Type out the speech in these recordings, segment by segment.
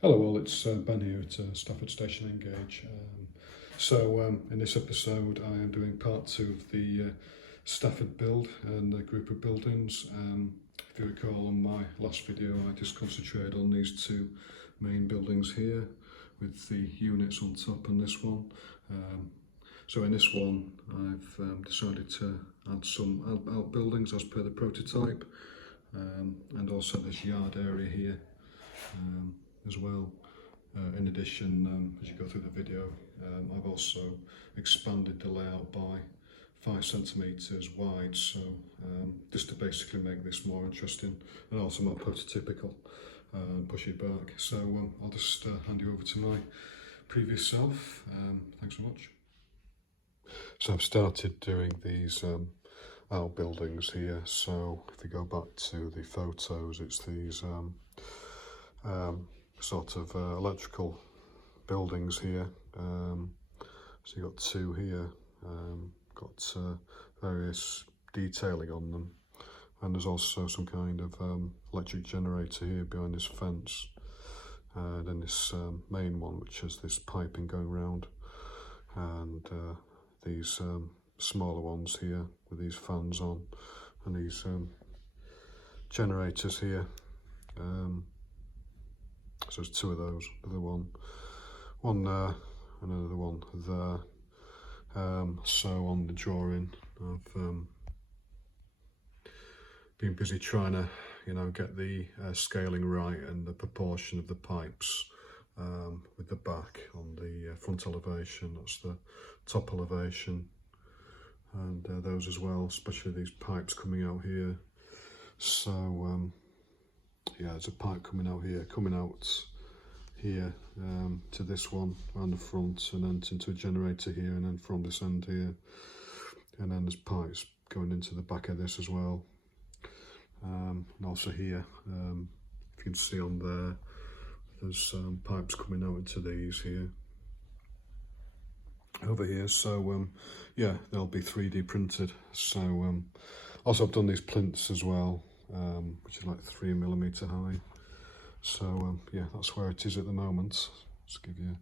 Hello all, it's Ben here at Stafford Station in Gauge. In this episode I am doing part 2 of the Stafford build and the group of buildings. If you recall, on my last video I just concentrated on these two main buildings here with the units on top and this one. So in this one I've decided to add some outbuildings as per the prototype, and also this yard area here as well. In addition, as you go through the video, I've also expanded the layout by 5 centimetres wide, so just to basically make this more interesting and also more prototypical and push it back. So I'll just hand you over to my previous self. Thanks so much. So I've started doing these outbuildings here. So if we go back to the photos, it's these sort of electrical buildings here. So you've got two here, got various detailing on them, and there's also some kind of electric generator here behind this fence. Then this main one, which has this piping going round, and these smaller ones here with these fans on, and these generators here. So there's two of those, another one there, and another one there. So on the drawing, I've been busy trying to, get the scaling right and the proportion of the pipes with the back on the front elevation. That's the top elevation, and those as well, especially these pipes coming out here. So yeah, there's a pipe coming out here to this one around the front, and then into a generator here, and then from this end here, and then there's pipes going into the back of this as well. And also here, if you can see on there, there's pipes coming out into these here, over here. So yeah, they'll be 3D printed. So also I've done these plinths as well, which is like 3mm high. So yeah, that's where it is at the moment. Just give you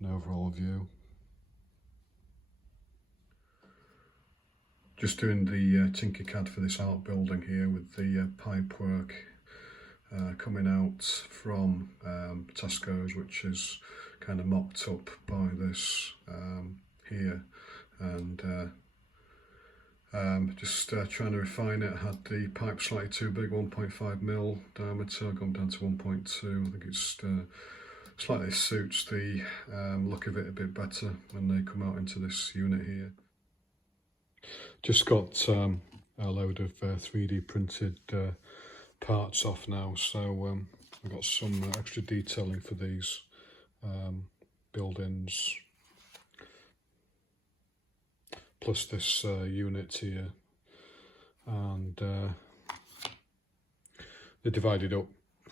an overall view. Just doing the Tinkercad for this outbuilding here with the pipework coming out from Tesco's, which is kind of mocked up by this here, and just trying to refine it. I had the pipe slightly too big, 1.5mm diameter. I've gone down to 1.2. I think it's slightly suits the look of it a bit better when they come out into this unit here. Just got a load of 3D printed parts off now, so I've got some extra detailing for these buildings, plus this unit here, and they're divided up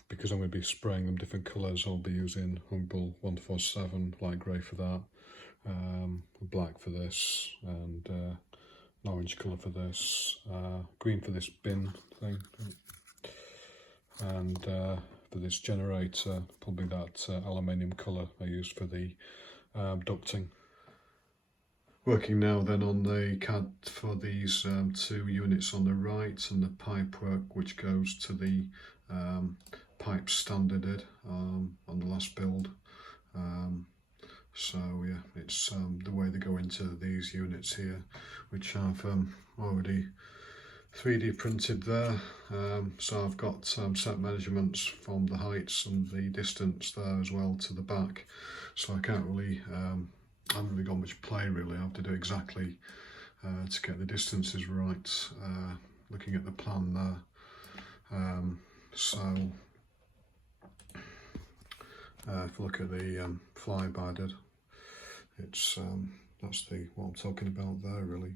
because I'm going to be spraying them different colours. I'll be using Humble 147 light grey for that, black for this, and an orange colour for this, green for this bin thing, and for this generator probably that aluminium colour I used for the ducting. Working now then on the CAD for these two units on the right, and the pipe work which goes to the pipe standarded on the last build. So yeah, it's the way they go into these units here, which I've already 3D printed there. So I've got set measurements from the heights and the distance there as well to the back, so I can't really I haven't really got much play really. I have to do exactly to get the distances right, looking at the plan there. So if you look at the flyby I did, it's that's what I'm talking about there really.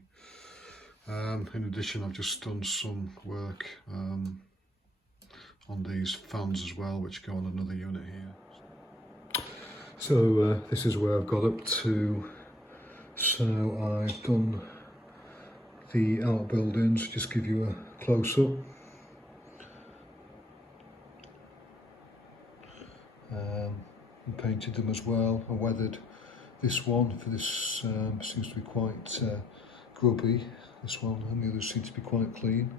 In addition, I've just done some work on these fans as well, which go on another unit here. So this is where I've got up to. So I've done the outbuildings, just give you a close-up. and painted them as well. I weathered this one, for this seems to be quite grubby, this one, and the others seem to be quite clean.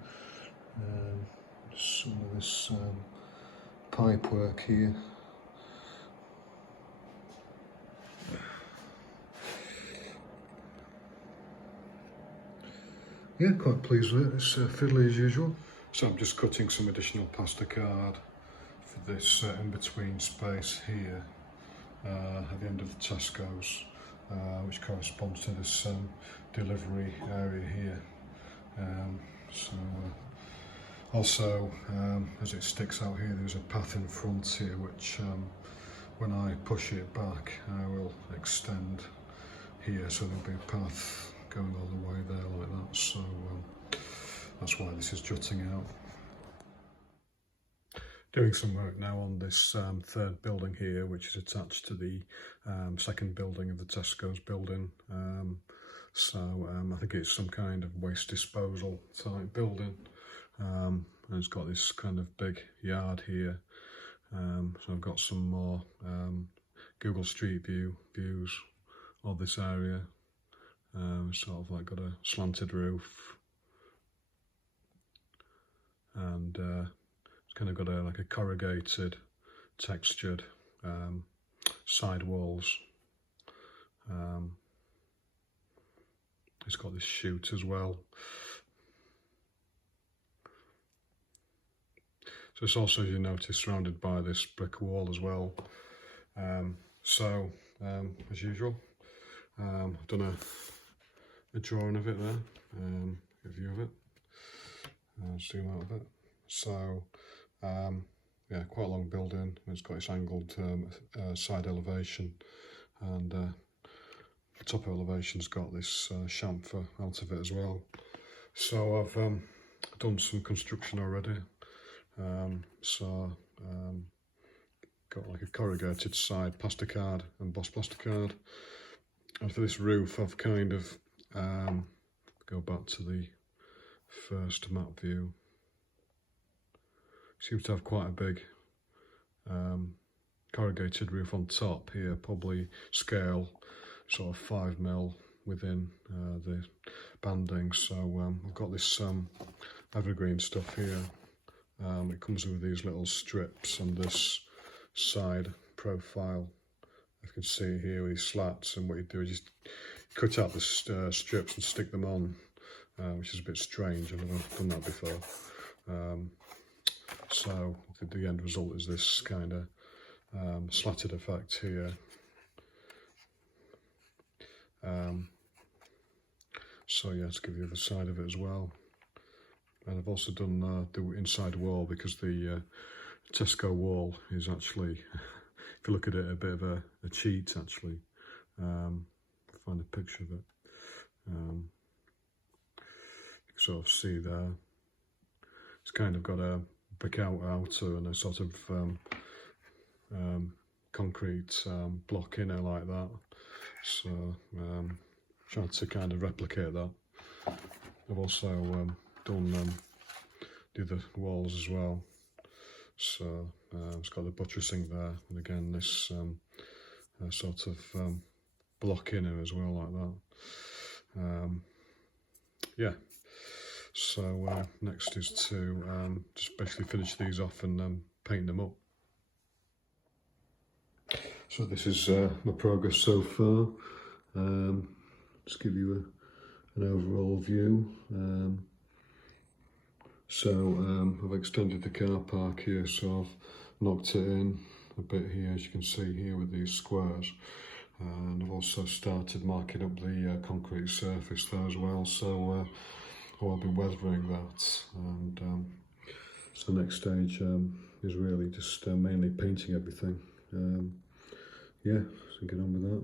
Some of this pipe work here. Yeah, quite pleased with it. It's fiddly as usual. So I'm just cutting some additional pasta card for this in-between space here at the end of the Tesco's, which corresponds to this delivery area here. Also, as it sticks out here, there's a path in front here which, when I push it back, I will extend here, so there'll be a path going all the way there like that. So that's why this is jutting out. Doing some work now on this third building here, which is attached to the second building of the Tesco's building. I think it's some kind of waste disposal type building. And it's got this kind of big yard here. So I've got some more Google Street View views of this area. Sort of like got a slanted roof, and it's kind of got like a corrugated, textured side walls. It's got this chute as well. So it's also, as you notice, surrounded by this brick wall as well. As usual, I've done a drawing of it there, a view of it, zoom out of it. So, yeah, quite a long building. It's got its angled side elevation, and the top elevation's got this chamfer out of it as well. So I've done some construction already. Got like a corrugated side plasticard and boss plasticard, and for this roof I've kind of go back to the first map view. Seems to have quite a big corrugated roof on top here, probably scale sort of 5mm within the banding. So I've got this evergreen stuff here. It comes with these little strips on this side profile. You can see here with these slats, and what you do is just cut out the strips and stick them on, which is a bit strange. I've never done that before. So the end result is this kind of slatted effect here. So yeah, to give you the side of it as well. And I've also done the inside wall, because the Tesco wall is actually, if you look at it, a bit of a cheat actually. Find a picture of it. You can sort of see there. It's kind of got a brick outer and a sort of concrete block in it like that. So trying to kind of replicate that. I've also done the other walls as well. So it's got the buttressing there, and again this sort of block in it as well like that. Yeah. So next is to just basically finish these off and paint them up. So this is my progress so far. Just give you an overall view. I've extended the car park here, so I've knocked it in a bit here, as you can see here with these squares. And I've also started marking up the concrete surface there as well, so I'll be weathering that. And so the next stage is really just mainly painting everything. Yeah, so get on with that.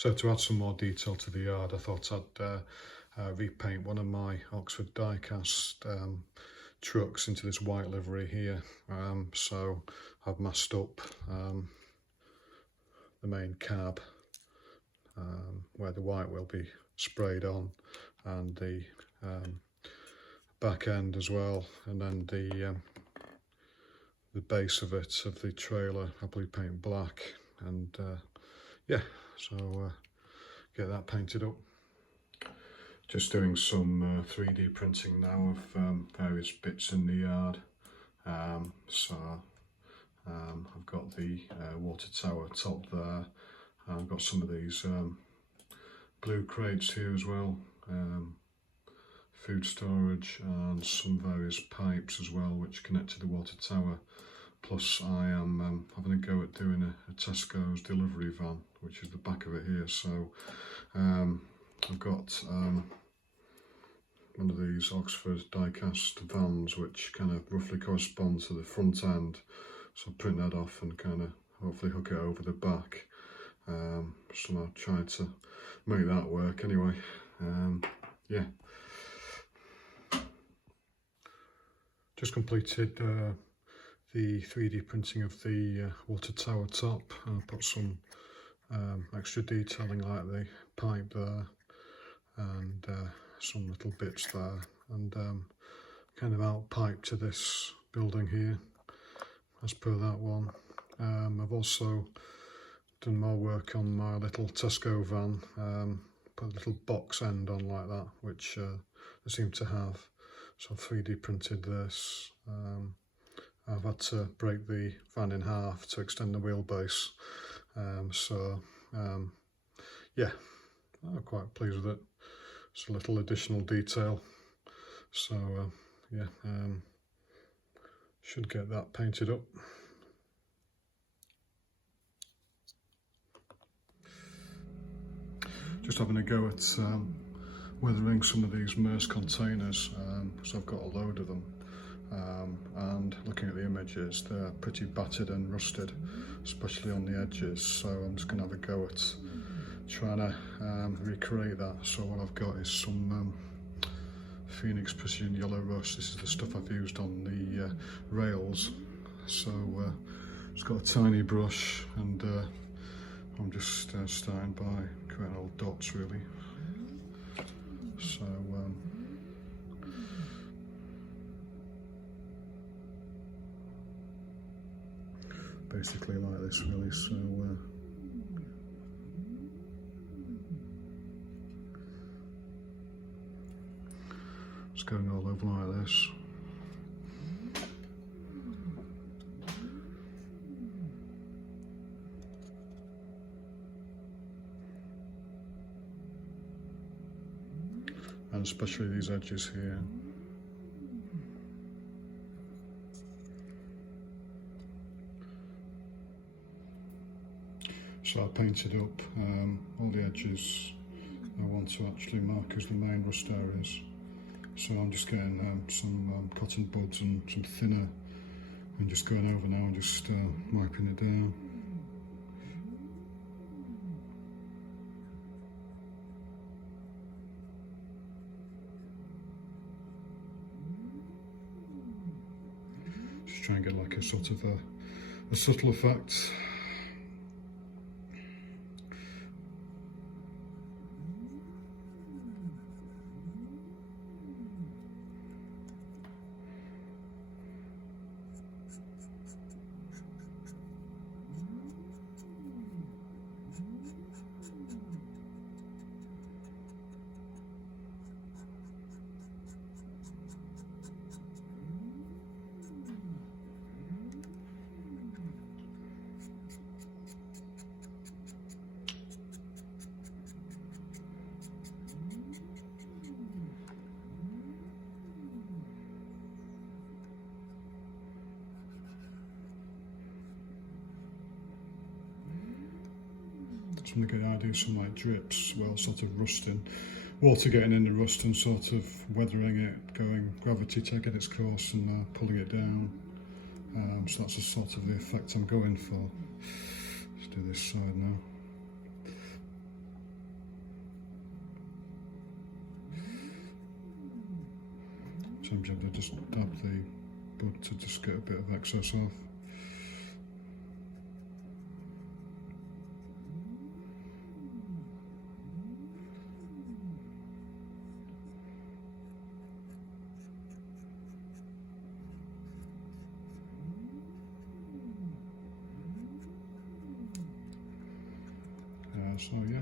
So to add some more detail to the yard, I thought I'd repaint one of my Oxford die-cast trucks into this white livery here. So I've masked up the main cab where the white will be sprayed on, and the back end as well, and then the base of it, of the trailer, I blue paint black, and yeah, so get that painted up. Just doing some 3D printing now of various bits in the yard. So I've got the water tower top there. I've got some of these blue crates here as well, food storage, and some various pipes as well which connect to the water tower. Plus I am having a go at doing a Tesco's delivery van, which is the back of it here. So I've got one of these Oxford die-cast vans which kind of roughly corresponds to the front end. So I'll print that off and kind of hopefully hook it over the back. So I'll try to make that work anyway. Yeah. Just completed the 3D printing of the water tower top. I put some extra detailing like the pipe there, and some little bits there, and kind of out pipe to this building here as per that one. I've also done more work on my little Tesco van, put a little box end on like that, which I seem to have. So I've 3D printed this. I've had to break the van in half to extend the wheelbase. Yeah, I'm quite pleased with it. It's a little additional detail. So yeah, should get that painted up. Just having a go at weathering some of these Merce containers, because I've got a load of them, and looking at the images, they're pretty battered and rusted, especially on the edges. So I'm just going to have a go at trying to recreate that. So what I've got is some Phoenix Precision Yellow Rust. This is the stuff I've used on the rails. So just got a tiny brush, and I'm just starting by creating little dots really. So basically like this really. So it's going all over like this. And especially these edges here. So I painted up all the edges I want to actually mark as the main rust areas. So I'm just getting some cotton buds and some thinner, and just going over now and just wiping it down. Just try and get like a sort of a subtle effect. Just want to get the idea of some like drips, well, sort of rusting, water getting in the rust and sort of weathering it, going gravity taking its course and pulling it down. So that's the sort of the effect I'm going for. Let's do this side now. Sometimes you have to just dab the bud to just get a bit of excess off. So yeah,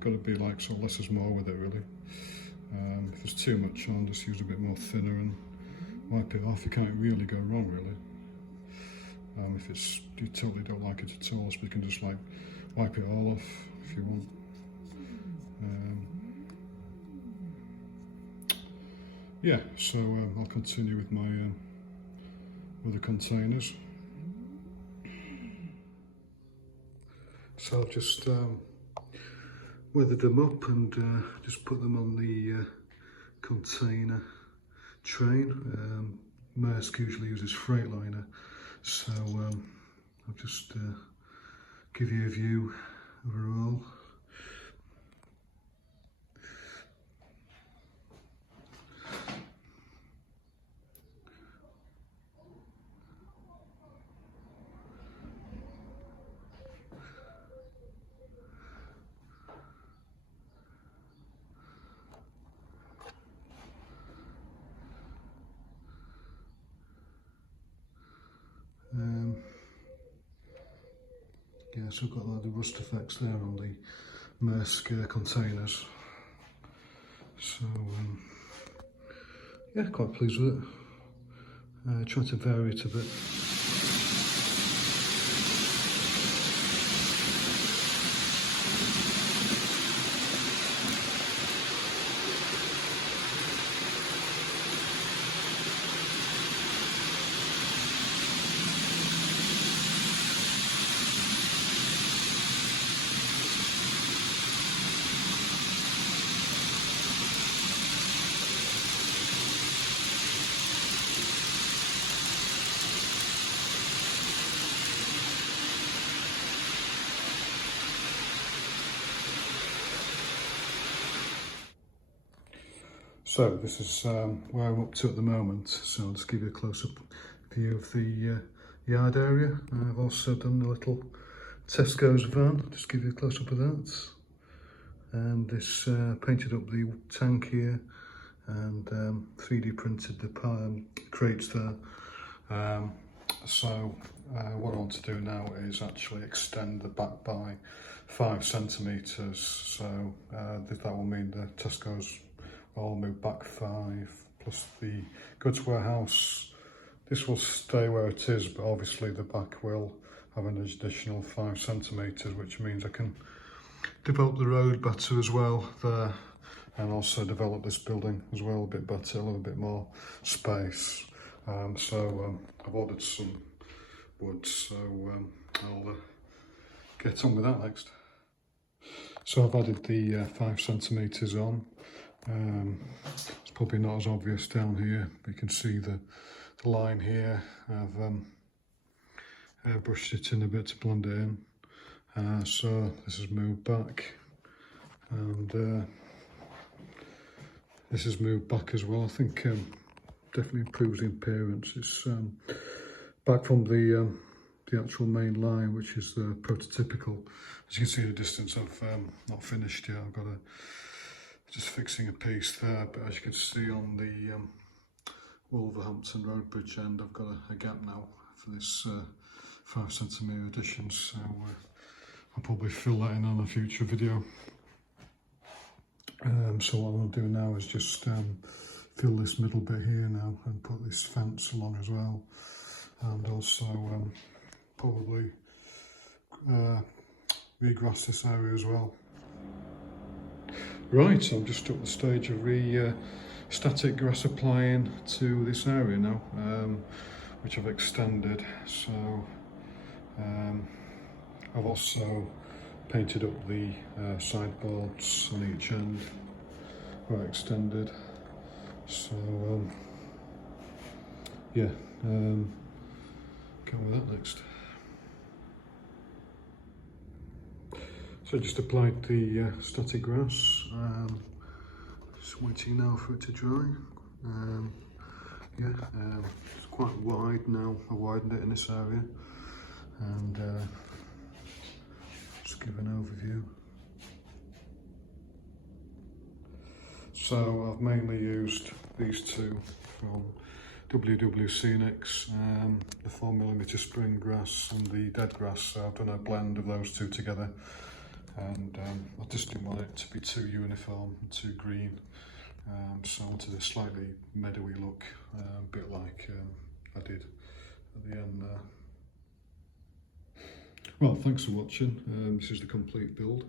got to be like sort of less is more with it really. If there's too much on, just use a bit more thinner and wipe it off. You can't really go wrong really. If you totally don't like it at all, so you can just like wipe it all off if you want. Yeah, so I'll continue with my other containers. So I've just weathered them up and just put them on the container train. Maersk usually uses Freightliner, so I'll just give you a view overall. Yeah, so I've got like the rust effects there on the Maersk containers. So yeah, quite pleased with it. Try to vary it a bit. So this is where I'm up to at the moment, so I'll just give you a close-up view of the yard area. I've also done a little Tesco's van, just give you a close-up of that. And this painted up the tank here and 3D printed the crates there. So what I want to do now is actually extend the back by 5 centimetres, so that will mean the Tesco's I'll move back 5, plus the goods warehouse. This will stay where it is, but obviously the back will have an additional 5 centimetres, which means I can develop the road better as well there, and also develop this building as well a bit better, a little bit more space. So I've ordered some wood, so I'll get on with that next. So I've added the 5 centimetres on. It's probably not as obvious down here, but you can see the line here. I've airbrushed it in a bit to blend it in. So this has moved back, and this has moved back as well. I think definitely improves the appearance. It's back from the actual main line, which is the prototypical. As you can see, the distance I've not finished yet. I've got just fixing a piece there, but as you can see on the Wolverhampton Road Bridge end, I've got a gap now for this 5 centimetre addition, so I'll probably fill that in on a future video. So what I'll do now is just fill this middle bit here now and put this fence along as well, and also probably regrass this area as well. Right, so I'm just at the stage of static grass applying to this area now, which I've extended. So I've also painted up the sideboards on each end where I extended. So yeah, get on with that next. So I just applied the static grass, just waiting now for it to dry. yeah, it's quite wide now. I widened it in this area, and just give an overview. So I've mainly used these two from WW Scenics, the 4mm spring grass and the dead grass. So I've done a blend of those two together, and I just didn't want it to be too uniform, too green. So I wanted a slightly meadowy look, a bit like I did at the end there. Well, thanks for watching. This is the complete build.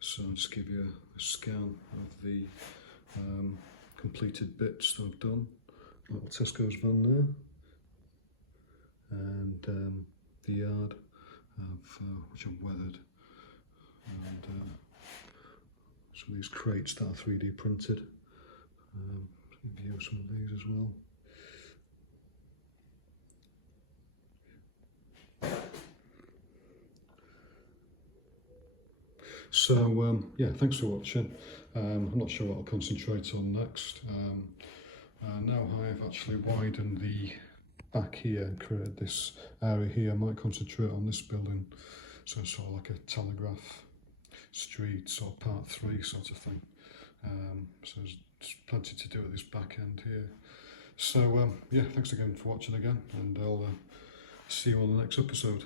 So I'll just give you a scan of the completed bits that I've done. Little Tesco's van there, and the yard which I've weathered, and some of these crates that are 3D printed. View some of these as well. So yeah, thanks for watching. I'm not sure what I'll concentrate on next. Now I've actually widened the back here and created this area here, I might concentrate on this building. So sort of like a telegraph street or part 3 sort of thing. So there's plenty to do at this back end here. So yeah, thanks again for watching again, and I'll see you on the next episode.